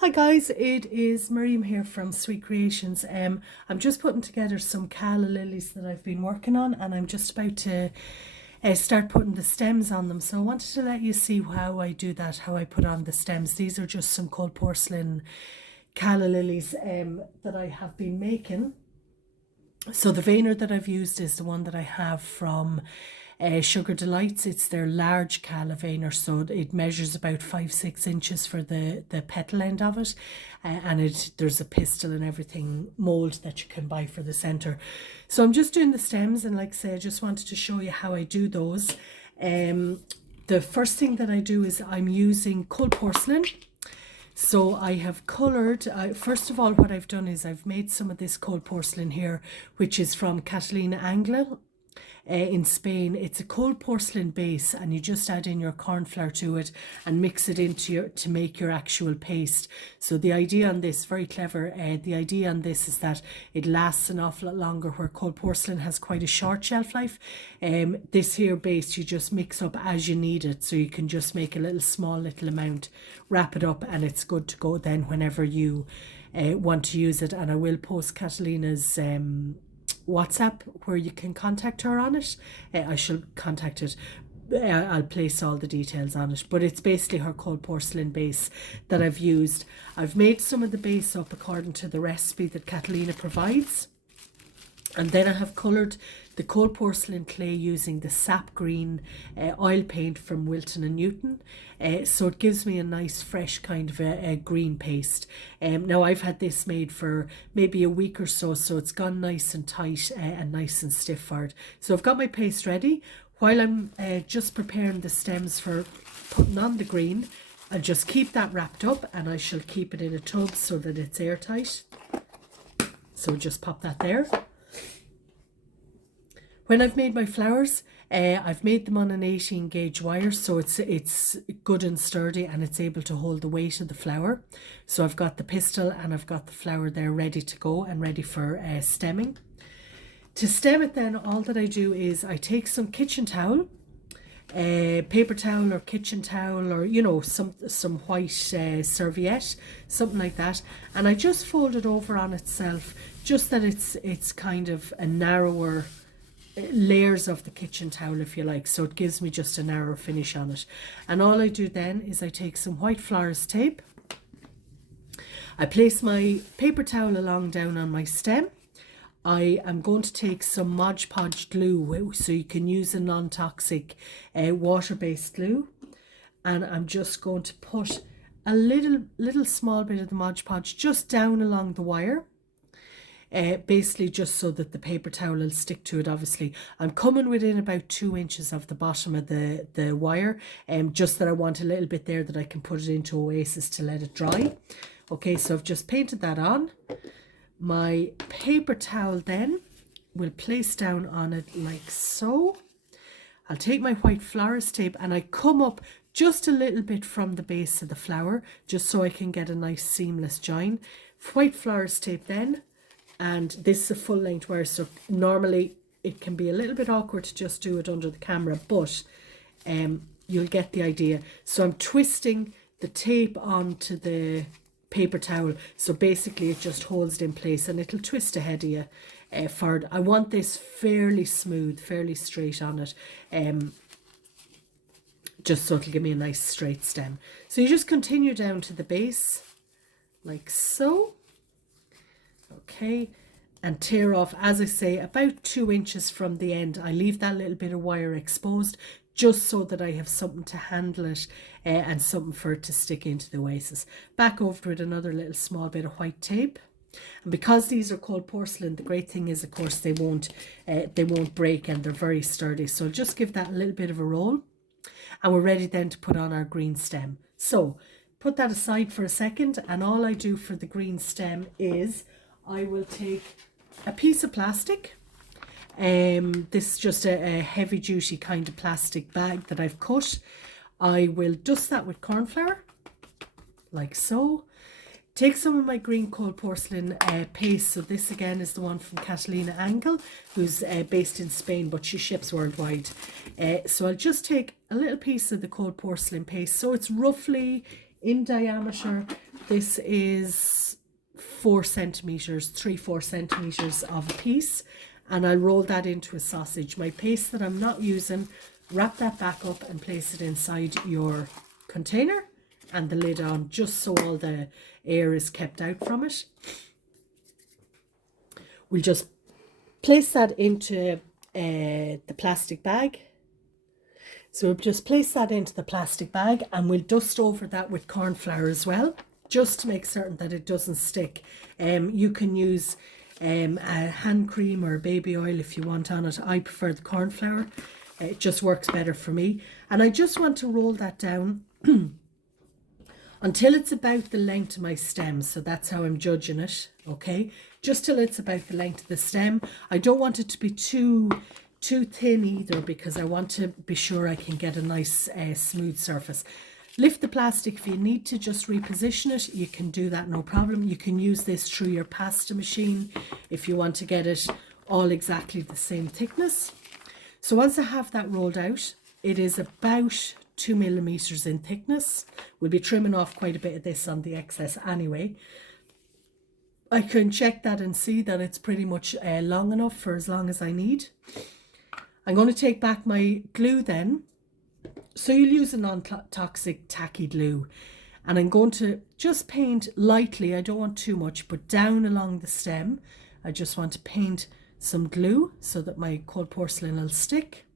Hi guys, it is Miriam here from Sweet Creations. I'm just putting together some Calla lilies that I've been working on, and I'm just about to start putting the stems on them. So I wanted to let you see how I do that, how I put on the stems. These are just some cold porcelain Calla lilies that I have been making. So the veiner that I've used is the one that I have from Sugar Delights. It's their large Calla veiner, so it measures about 5-6 inches for the petal end of it, and there's a pistil and everything mold that you can buy for the center. So I'm just doing the stems, and like I say, I just wanted to show you how I do those. The first thing that I do is I'm using cold porcelain. So I have coloured, first of all what I've done is I've made some of this cold porcelain here, which is from Catalina in Spain. It's a cold porcelain base, and you just add in your corn flour to it and mix it into to make your actual paste. So the idea on this, very clever, the idea on this is that it lasts an awful lot longer, where cold porcelain has quite a short shelf life. This here base you just mix up as you need it, so you can just make a little amount, wrap it up, and it's good to go then whenever you want to use it. And I will post Catalina's WhatsApp where you can contact her on it. I shall contact it. I'll place all the details on it, but it's basically her cold porcelain base that I've used. I've made some of the base up according to the recipe that Catalina provides, and then I have coloured the cold porcelain clay using the sap green oil paint from Wilton and Newton. So it gives me a nice fresh kind of a green paste. Now I've had this made for maybe a week or so, so it's gone nice and tight and nice and stiff for it. So I've got my paste ready. While I'm just preparing the stems for putting on the green, I'll just keep that wrapped up, and I shall keep it in a tub so that it's airtight. So just pop that there. When I've made my flowers, I've made them on an 18 gauge wire, so it's good and sturdy, and it's able to hold the weight of the flower. So I've got the pistil and I've got the flower there ready to go and ready for stemming. To stem it then, all that I do is I take some kitchen towel, paper towel or kitchen towel, or you know, some white serviette, something like that, and I just fold it over on itself, just that it's kind of a narrower layers of the kitchen towel, if you like, so it gives me just a narrow finish on it. And all I do then is I take some white florist tape, I place my paper towel along down on my stem. I am going to take some Mod Podge glue, so you can use a non-toxic water-based glue, and I'm just going to put a little small bit of the Mod Podge just down along the wire. Basically just so that the paper towel will stick to it. Obviously I'm coming within about 2 inches of the bottom of the wire, just that I want a little bit there that I can put it into Oasis to let it dry. Okay, so I've just painted that on. My paper towel then will place down on it like so. I'll take my white florist tape and I come up just a little bit from the base of the flower, just so I can get a nice seamless join. White florist tape then, and this is a full length wire, so normally it can be a little bit awkward to just do it under the camera, but you'll get the idea. So I'm twisting the tape onto the paper towel, so basically it just holds it in place, and it'll twist ahead of you forward. I want this fairly smooth, fairly straight on it, just so it'll give me a nice straight stem. So you just continue down to the base like so. Okay, and tear off, as I say, about 2 inches from the end. I leave that little bit of wire exposed just so that I have something to handle it and something for it to stick into the Oasis. Back over with another little small bit of white tape. And because these are cold porcelain, the great thing is, of course, they won't break, and they're very sturdy. So just give that a little bit of a roll, and we're ready then to put on our green stem. So put that aside for a second, and all I do for the green stem is I will take a piece of plastic. This is just a heavy duty kind of plastic bag that I've cut. I will dust that with corn flour like so. Take some of my green cold porcelain paste. So this again is the one from Catalina Angel, who's based in Spain, but she ships worldwide. So I'll just take a little piece of the cold porcelain paste, so it's roughly in diameter This is 4 centimeters, 3-4 centimeters of a piece, and I'll roll that into a sausage. My paste that I'm not using, wrap that back up and place it inside your container and the lid on, just so all the air is kept out from it. We'll just place that into the plastic bag. So we'll just place that into the plastic bag, and we'll dust over that with corn flour as well, just to make certain that it doesn't stick. You can use a hand cream or baby oil if you want on it. I prefer the corn flour. It just works better for me. And I just want to roll that down until it's about the length of my stem. So that's how I'm judging it, okay? Just till it's about the length of the stem. I don't want it to be too thin either, because I want to be sure I can get a nice smooth surface. Lift the plastic if you need to, just reposition it. You can do that, no problem. You can use this through your pasta machine if you want to get it all exactly the same thickness. So once I have that rolled out, it is about 2 millimeters in thickness. We'll be trimming off quite a bit of this on the excess anyway. I can check that and see that it's pretty much long enough for as long as I need. I'm going to take back my glue then. So you'll use a non-toxic tacky glue. And I'm going to just paint lightly. I don't want too much, but down along the stem. I just want to paint some glue so that my cold porcelain will stick.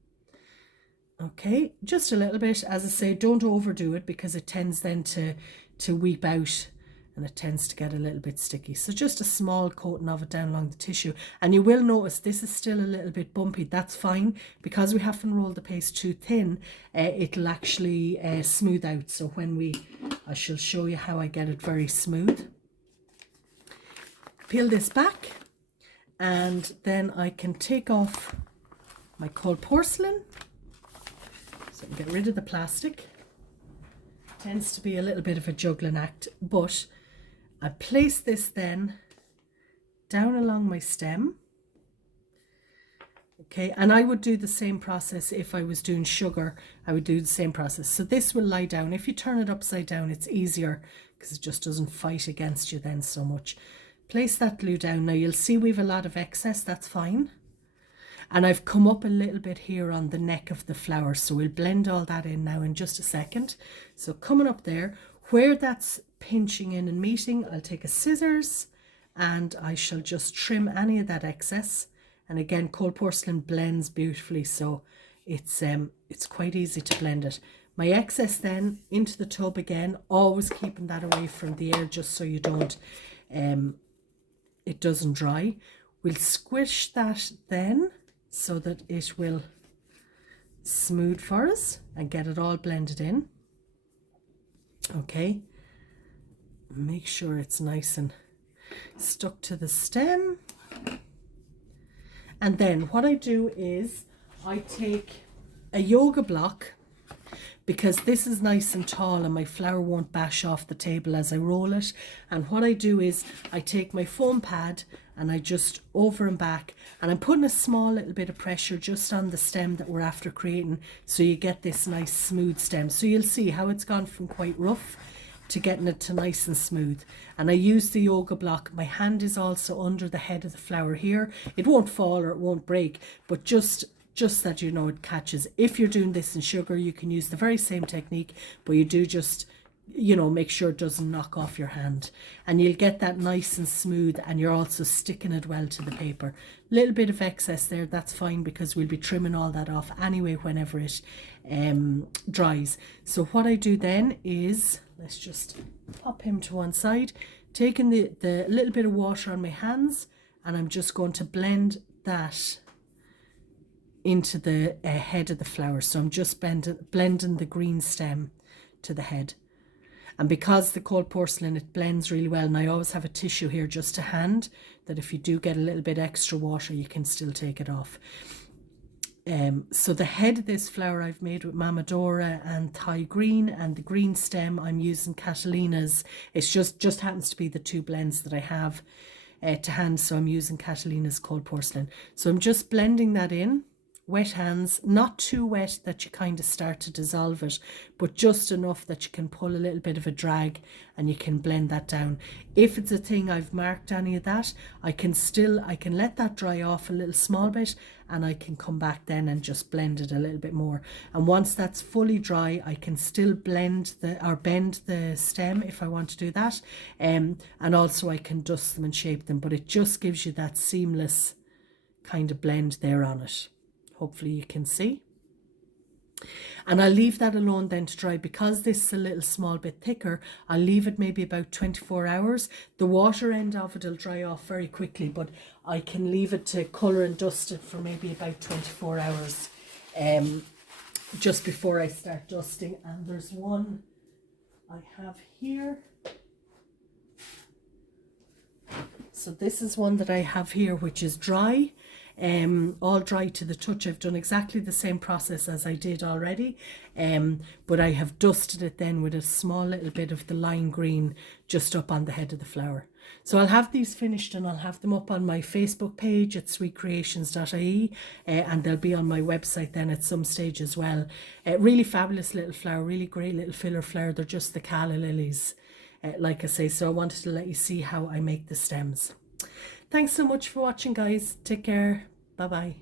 Okay, just a little bit. As I say, don't overdo it, because it tends then to weep out, and it tends to get a little bit sticky. So just a small coating of it down along the tissue. And you will notice this is still a little bit bumpy. That's fine, because we haven't rolled the paste too thin. It'll actually smooth out. So when I shall show you how I get it very smooth. Peel this back, and then I can take off my cold porcelain. So I can get rid of the plastic. Tends to be a little bit of a juggling act, but I place this then down along my stem. Okay, and I would do the same process if I was doing sugar. I would do the same process. So this will lie down. If you turn it upside down, it's easier, because it just doesn't fight against you then so much. Place that glue down. Now you'll see we've a lot of excess. That's fine. And I've come up a little bit here on the neck of the flower, so we'll blend all that in now in just a second. So coming up there, where that's pinching in and meeting, I'll take a scissors and I shall just trim any of that excess. And again, cold porcelain blends beautifully, so it's quite easy to blend it. My excess then into the tub again, always keeping that away from the air, just so you don't, it doesn't dry. We'll squish that then, so that it will smooth for us and get it all blended in. Okay, make sure it's nice and stuck to the stem. And then what I do is I take a yoga block, because this is nice and tall and my flour won't bash off the table as I roll it. And what I do is I take my foam pad and I just over and back, and I'm putting a small little bit of pressure just on the stem that we're after creating, so you get this nice smooth stem. So you'll see how it's gone from quite rough to getting it to nice and smooth. And I use the yoga block. My hand is also under the head of the flower here. It won't fall or it won't break, but just that you know it catches. If you're doing this in sugar, you can use the very same technique, but you do just, you know, make sure it doesn't knock off your hand, and you'll get that nice and smooth, and you're also sticking it well to the paper. Little bit of excess there, that's fine, because we'll be trimming all that off anyway whenever it dries. So what I do then is, let's just pop him to one side, taking the little bit of water on my hands, and I'm just going to blend that into the head of the flower. So I'm just blending the green stem to the head. And because the cold porcelain, it blends really well, and I always have a tissue here just to hand, that if you do get a little bit extra water, you can still take it off. So the head of this flower I've made with Mamadora and Thai green, and the green stem I'm using Catalina's. It's just happens to be the two blends that I have to hand, so I'm using Catalina's cold porcelain. So I'm just blending that in wet hands, not too wet that you kind of start to dissolve it, but just enough that you can pull a little bit of a drag and you can blend that down. If it's a thing I've marked any of that, I can let that dry off a little small bit, and I can come back then and just blend it a little bit more. And once that's fully dry, I can still bend or bend the stem if I want to do that. And also I can dust them and shape them, but it just gives you that seamless kind of blend there on it. Hopefully you can see. And I'll leave that alone then to dry. Because this is a little small bit thicker, I'll leave it maybe about 24 hours. The water end of it will dry off very quickly, but I can leave it to colour and dust it for maybe about 24 hours just before I start dusting. And there's one I have here. So this is one that I have here, which is dry. All dry to the touch. I've done exactly the same process as I did already, but I have dusted it then with a small little bit of the lime green just up on the head of the flower. So I'll have these finished and I'll have them up on my Facebook page at sweetcreations.ie, and they'll be on my website then at some stage as well. Really fabulous little flower, really great little filler flower. They're just the Calla lilies, like I say. So I wanted to let you see how I make the stems. Thanks so much for watching, guys. Take care. Bye bye.